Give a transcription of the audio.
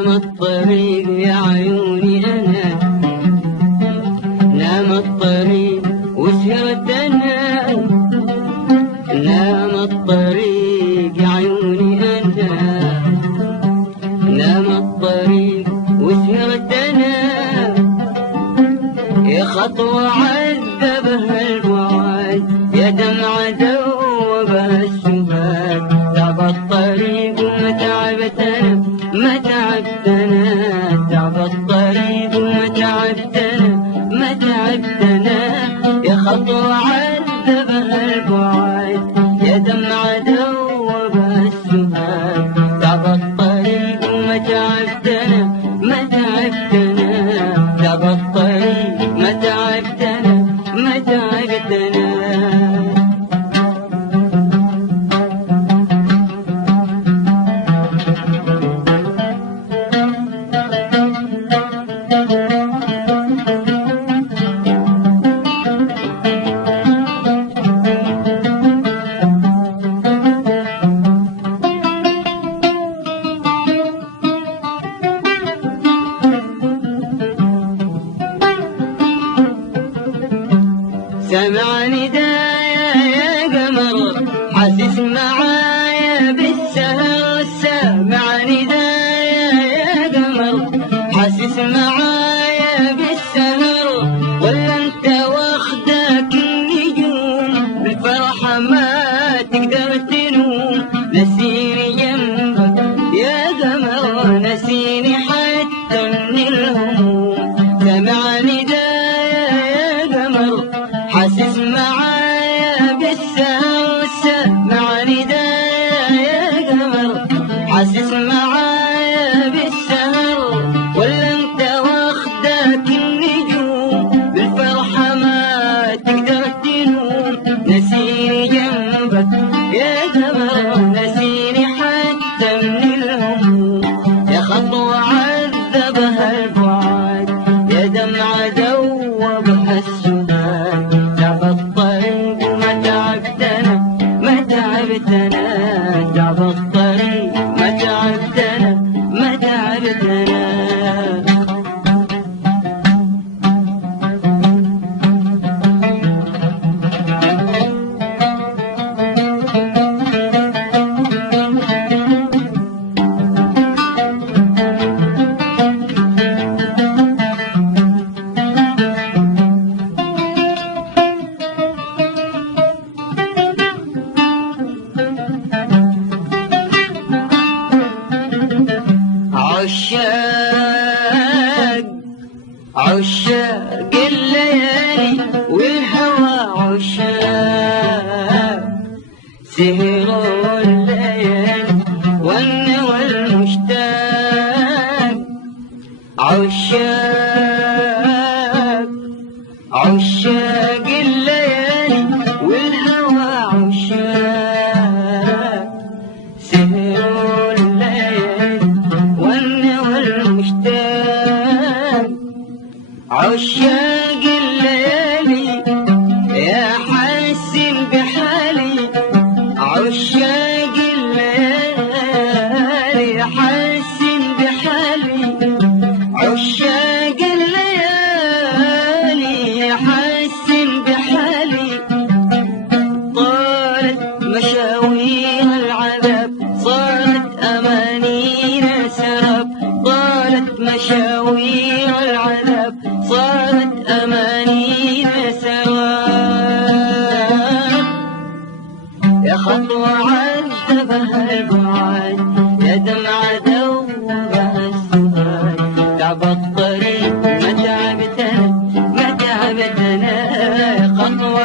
نام الطريق يا عيوني أنا، نام الطريق وسهرت أنا، نام الطريق يا عيوني أنا، نام الطريق وسهرت أنا، يا خطوة عذبها البعاد، يا دمعة دوبها السبات، تعب الطريق وما تعبتنا، ما تعبتنا، تعب الطريق وما تعبتنا، ما تعبتنا، يا خطوة عذبها البعاد، يا دمعة دوبها السبات، تعب الطريق وما تعبتنا، ما تعبتنا، تعب الطريق ما تعبتنا، ما تعبتنا. سمع ندايا يا قمر حاسس معايا بالسهر، سمع ندايا يا قمر حاسس معايا بالسهر، ولا انت واخدك النجوم بالفرحة ما تقدر تنوم، نسيني جنبك يا قمر نسيني حتى من الهموم، سمع ندايا يا قمر حاسس معايا بالسهر، سمع ندايا يا قمر حاسس معايا بالسهر، ولا انت واخدك النجوم بالفرحة ما تقدر تنوم، نسيني جنبك يا قمر نسيني حتى من الهموم، يا خطوة عذبها البعاد، يا دمعة دوبها السبات، تعب الطريق وما تعبتنا، ما تعبتنا، تعب الطريق ما تعبتنا، ما تعبتنا. عشاق عشاق الليالي والهوى، عشاق سهروا الليالي والنوى المشتاق، عشاق عشاق الليالي والهوى، عشاق سهروا الليالي والنوى المشتاق، عشاق الليالي يا حاسين بحالي، عشاق الليالي يا حاسين بحالي، عشاق الليالي يا حاسين بحالي، طالت مشاوير العذاب صارت أمانينا سراب، طالت مشاوير العذاب صارت أمانينا سراب، يا خطوة عذبها البعاد، يا دمعة دوبها السبات، تعب الطريق ما تعبتنا، ما تعبتنا، يا خطوة